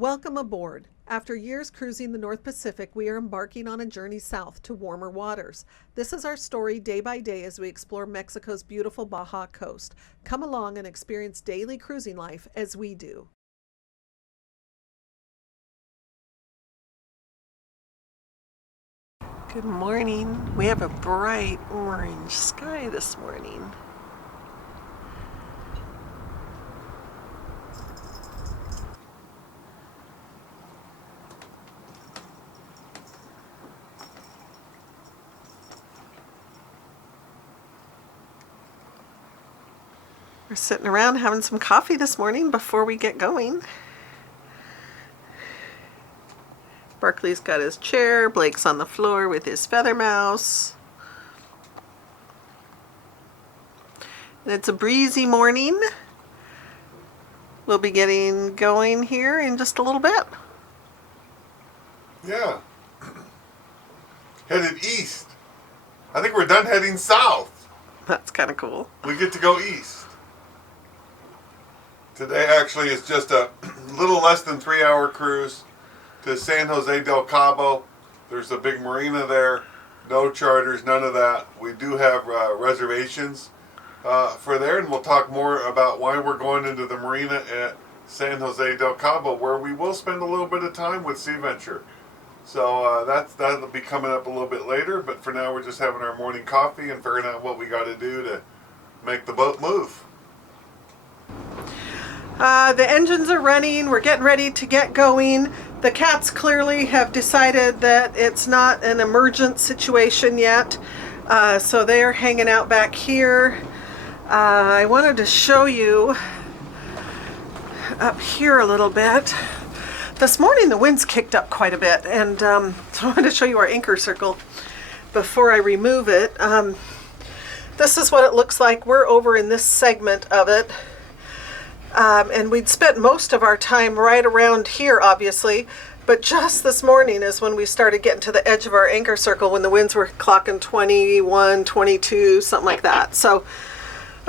Welcome aboard. After years cruising the North Pacific, we are embarking on a journey south to warmer waters. This is our story day by day as we explore Mexico's beautiful Baja coast. Come along and experience daily cruising life as we do. Good morning. We have a bright orange sky this morning. We're sitting around having some coffee this morning before we get going. Barkley's got his chair, Blake's on the floor with his feather mouse. And it's a breezy morning. We'll be getting going here in just a little bit. Yeah. Headed east. I think we're done heading south. That's kind of cool. We get to go east. Today actually is just a little less than 3-hour cruise to San Jose del Cabo. There's a big marina there. No charters, none of that. We do have reservations for there, and we'll talk more about why we're going into the marina at San Jose del Cabo, where we will spend a little bit of time with Sea Venture. So that'll be coming up a little bit later, but for now we're just having our morning coffee and figuring out what we got to do to make the boat move. The engines are running. We're getting ready to get going. The cats clearly have decided that it's not an emergent situation yet, so they're hanging out back here. I wanted to show you up here a little bit. This morning the winds kicked up quite a bit, and so I wanted to show you our anchor circle before I remove it. This is what it looks like. We're over in this segment of it. And we'd spent most of our time right around here, obviously, but just this morning is when we started getting to the edge of our anchor circle when the winds were clocking 21, 22, something like that. So,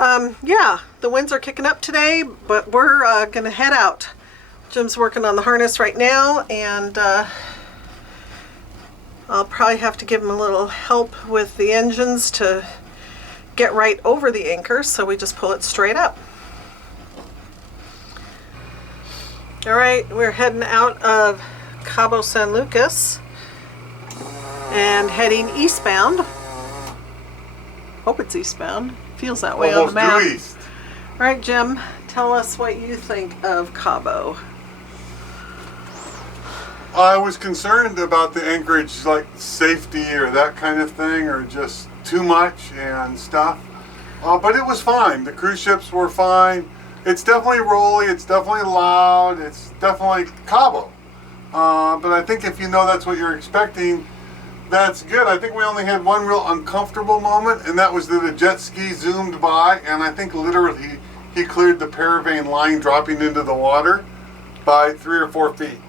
yeah, the winds are kicking up today, but we're going to head out. Jim's working on the harness right now, and I'll probably have to give him a little help with the engines to get right over the anchor, so we just pull it straight up. All right, we're heading out of Cabo San Lucas and heading eastbound. Hope it's eastbound. Feels that way on the map. Almost due east. All right, Jim, tell us what you think of Cabo. I was concerned about the anchorage, like safety or that kind of thing, or just too much and stuff. But it was fine. The cruise ships were fine. It's definitely rolly, it's definitely loud, it's definitely Cabo. But I think if you know that's what you're expecting, that's good. I think we only had one real uncomfortable moment, and that was that a jet ski zoomed by, and I think literally he cleared the paravane line dropping into the water by 3 or 4 feet.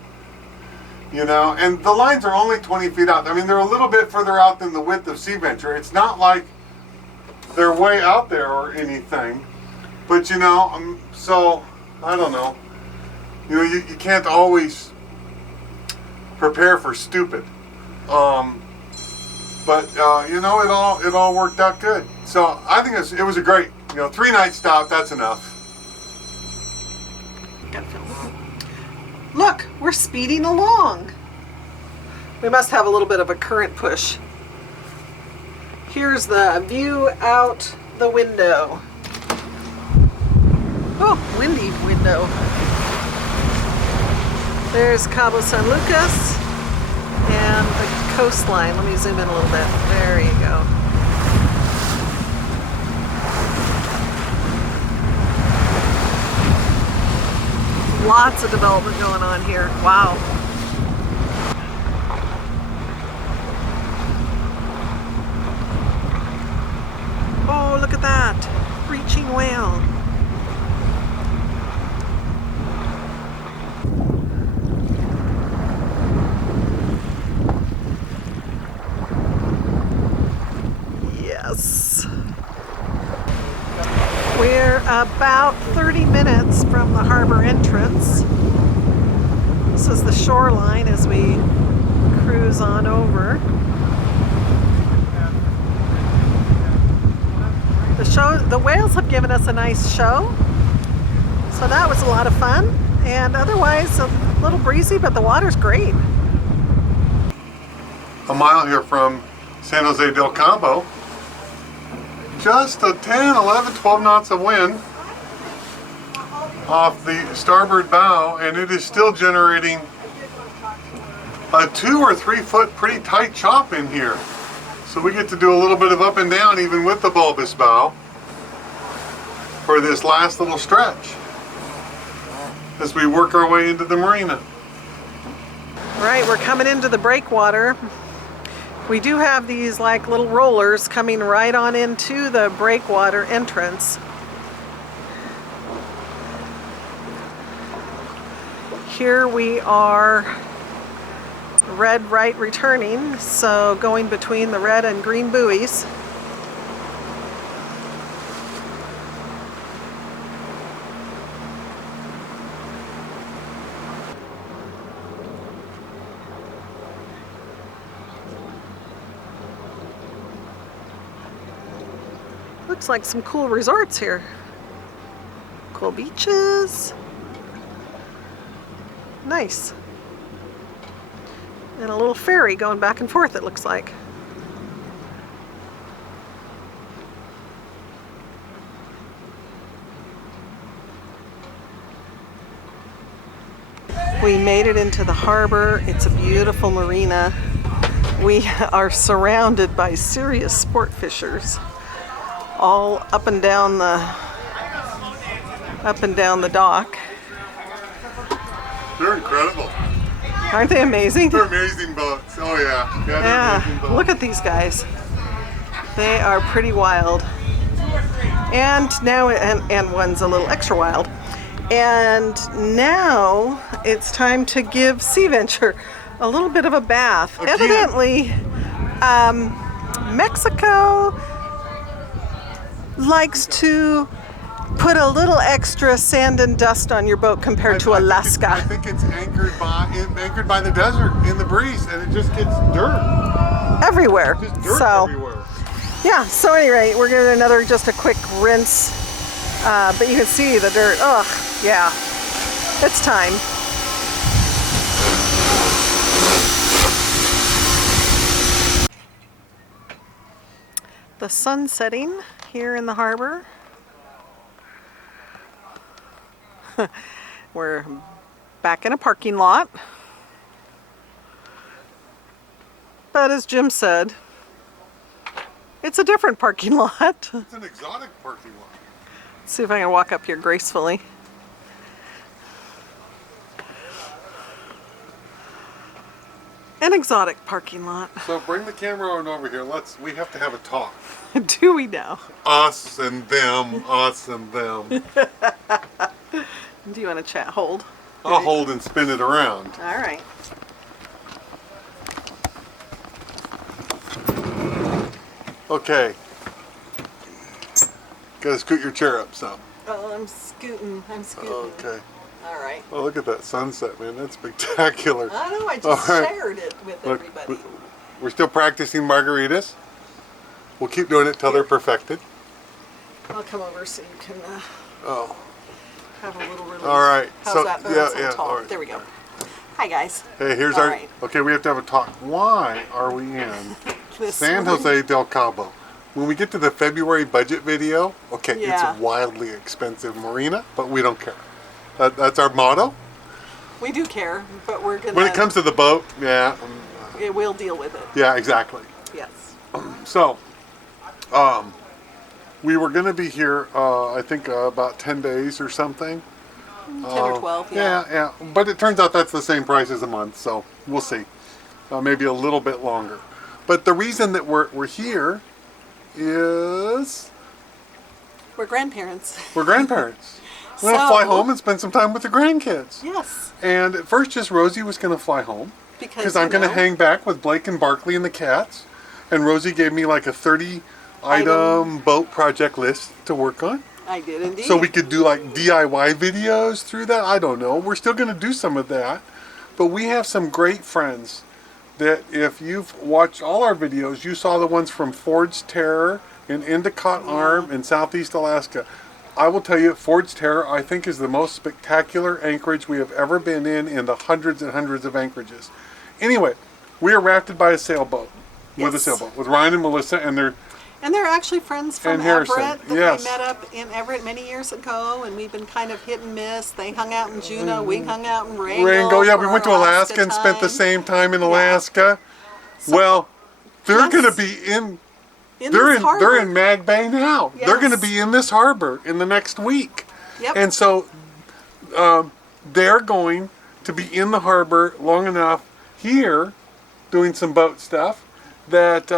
You know, and the lines are only 20 feet out. I mean, they're a little bit further out than the width of Sea Venture. It's not like they're way out there or anything. But you know, so I don't know. You know, you can't always prepare for stupid. But you know, it all worked out good. So I think it was a great, 3-night stop. That's enough. Look, we're speeding along. We must have a little bit of a current push. Here's the view out the window. Oh, windy window. There's Cabo San Lucas and the coastline. Let me zoom in a little bit. There you go. Lots of development going on here. Wow. Oh, look at that. Breaching whale. Yes. We're about 30 minutes from the harbor entrance. this is the shoreline as we cruise on over. The whales have given us a nice show, so that was a lot of fun, and otherwise a little breezy, but the water's great. A mile here from San Jose del Cabo, just a 10, 11, 12 knots of wind off the starboard bow, and it is still generating a 2 or 3 foot pretty tight chop in here. So we get to do a little bit of up and down even with the bulbous bow for this last little stretch as we work our way into the marina. All right, we're coming into the breakwater. We do have these like little rollers coming right on into the breakwater entrance. Here we are red right returning, so going between the red and green buoys. Looks like some cool resorts here. Cool beaches. Nice. And a little ferry going back and forth, it looks like. We made it into the harbor. It's a beautiful marina. We are surrounded by serious sport fishers, all up and down the dock. They're incredible. Aren't they amazing? They're amazing boats. Oh yeah. They're amazing boats. Look at these guys. They are pretty wild. And now, and one's a little extra wild. And now it's time to give Sea Venture a little bit of a bath. Again. Evidently, Mexico likes to put a little extra sand and dust on your boat compared to Alaska. I think it's anchored by the desert in the breeze, and it just gets dirt. Everywhere. Just dirt So, everywhere. yeah, so anyway, we're gonna do just a quick rinse. But you can see the dirt. Ugh, yeah. It's time. The sun setting here in the harbor. We're back in a parking lot. But as Jim said, it's a different parking lot. It's an exotic parking lot. Let's see if I can walk up here gracefully. An exotic parking lot. So bring the camera on over here. We have to have a talk. Do we now? Us and them, us and them. Do you want to chat? Hold. I'll hold and spin it around. All right. Okay. Gotta scoot your chair up some. Oh, I'm scooting. Okay. All right. Oh, look at that sunset, man. That's spectacular. I know. I just All right. shared it with Look, everybody. we're still practicing margaritas. We'll keep doing it till they're perfected. I'll come over so you can Oh. have a little relief. All right. How's So, that? Oh, yeah, that's a little yeah, tall. all right. There we go. Hi, guys. Hey, here's All our. right. Okay, we have to have a talk. Why are we in This San one. Jose del Cabo? When we get to the February budget video, okay, Yeah. it's a wildly expensive marina, but we don't care. That's our motto. We do care, but we're gonna. When it comes to the boat, yeah, we'll deal with it. yeah, exactly. Yes. So, we were going to be here, I think, about 10 days or something. 10 or 12. Yeah. Yeah. But it turns out that's the same price as a month, so we'll see. Maybe a little bit longer. But the reason that we're here is We're grandparents. we're grandparents. We're going to fly home and spend some time with the grandkids. Yes. And at first, just Rosie was going to fly home. Because I'm going to hang back with Blake and Barkley and the cats. And Rosie gave me like a 30-item boat project list to work on. I did indeed. So we could do like DIY videos through that. I don't know. We're still going to do some of that. But we have some great friends that if you've watched all our videos, you saw the ones from Ford's Terror in Endicott Arm in Southeast Alaska. I will tell you, Ford's Terror, I think, is the most spectacular anchorage we have ever been in the hundreds and hundreds of anchorages. Anyway, we are rafted by a sailboat, with Ryan and Melissa, and they're actually friends from Harrison, Everett that yes. they met up in Everett many years ago, and we've been kind of hit and miss. They hung out in Juneau, we hung out in Wrangell. Yeah, we went to Alaska and spent the same time in Alaska. So, well, they're going to be they're in Mag Bay now. Yes. They're going to be in this harbor in the next week. Yep. And so they're going to be in the harbor long enough here doing some boat stuff that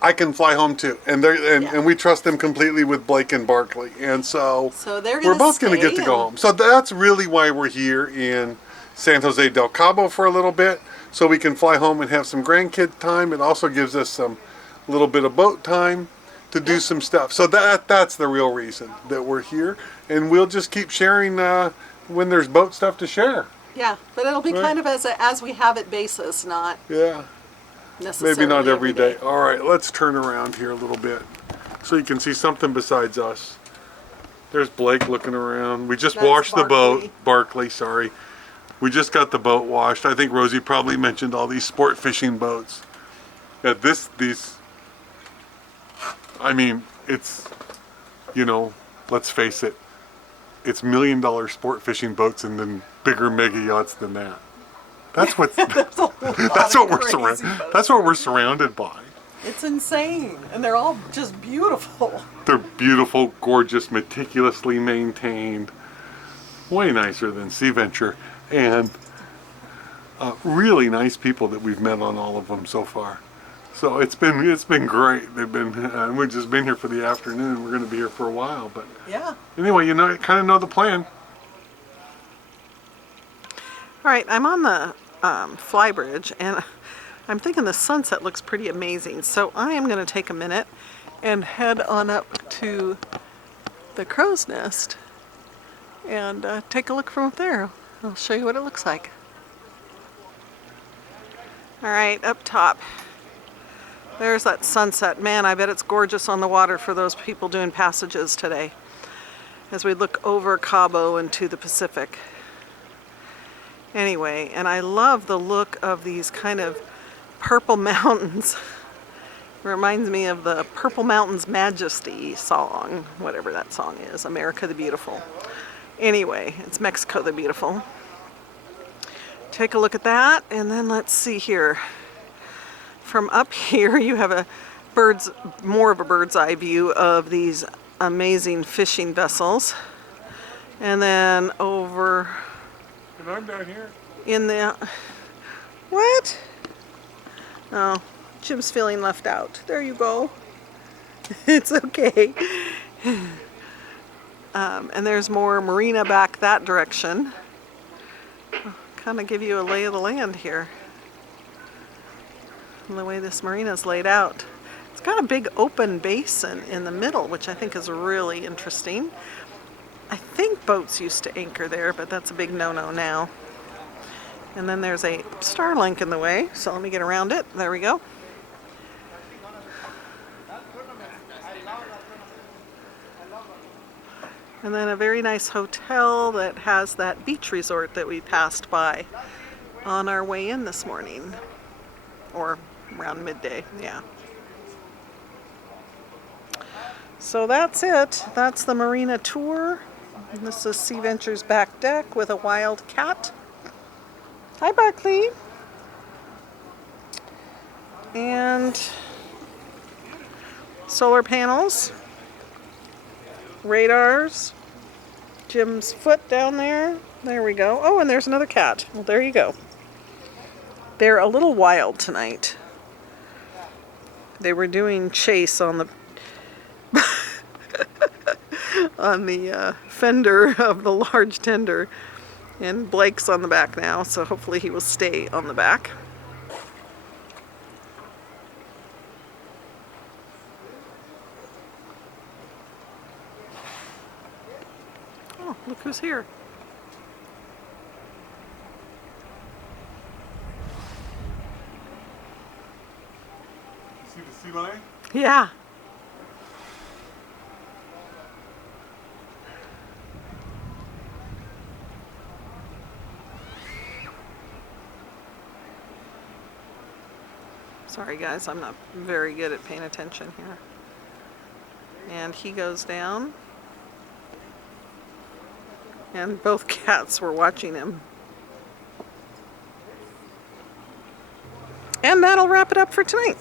I can fly home to. And we trust them completely with Blake and Barkley. And so we're both going to get to go home. So that's really why we're here in San Jose del Cabo for a little bit, so we can fly home and have some grandkid time. It also gives us some little bit of boat time to do some stuff. So that's the real reason that we're here, and we'll just keep sharing when there's boat stuff to share. Yeah, but it'll be kind of as we have it basis, not necessarily maybe not every day. day. All right, let's turn around here a little bit so you can see something besides us. There's Blake looking around. We just washed the boat. Barkley, sorry. We just got the boat washed. I think Rosie probably mentioned all these sport fishing boats. Yeah, I mean, it's, let's face it, it's $1 million sport fishing boats and then bigger mega yachts than that. That's what we're surrounded by. It's insane, and they're all just beautiful. They're beautiful, gorgeous, meticulously maintained, way nicer than Sea Venture, and really nice people that we've met on all of them so far. So it's been great. We've just been here for the afternoon. We're going to be here for a while, but anyway, kind of know the plan. All right, I'm on the fly bridge, and I'm thinking the sunset looks pretty amazing. So I am going to take a minute and head on up to the crow's nest and take a look from up there. I'll show you what it looks like. All right, up top. There's that sunset. Man, I bet it's gorgeous on the water for those people doing passages today as we look over Cabo into the Pacific. Anyway, and I love the look of these kind of purple mountains. Reminds me of the Purple Mountains Majesty song, whatever that song is, America the Beautiful. Anyway, it's Mexico the Beautiful. Take a look at that, and then let's see here. From up here, you have more of a bird's eye view of these amazing fishing vessels. And then over And I'm down here. in the, what? Oh, Jim's feeling left out. There you go. It's okay. And there's more Marina back that direction. Kind of give you a lay of the land here. And the way this marina is laid out. It's got a big open basin in the middle, which I think is really interesting. I think boats used to anchor there, but that's a big no-no now. And then there's a Starlink in the way, so let me get around it. There we go. And then a very nice hotel that has that beach resort that we passed by on our way in this morning. Or around midday, yeah. So that's it. That's the marina tour. And this is Sea Venture's back deck with a wild cat. Hi, Barkley. And solar panels, radars, Jim's foot down there. There we go. Oh, and there's another cat. Well, there you go. They're a little wild tonight. They were doing chase on the on the fender of the large tender, and Blake's on the back now, so hopefully he will stay on the back. Oh, look who's here. See mine? Yeah. Sorry guys, I'm not very good at paying attention here. And he goes down. And both cats were watching him. And that'll wrap it up for tonight.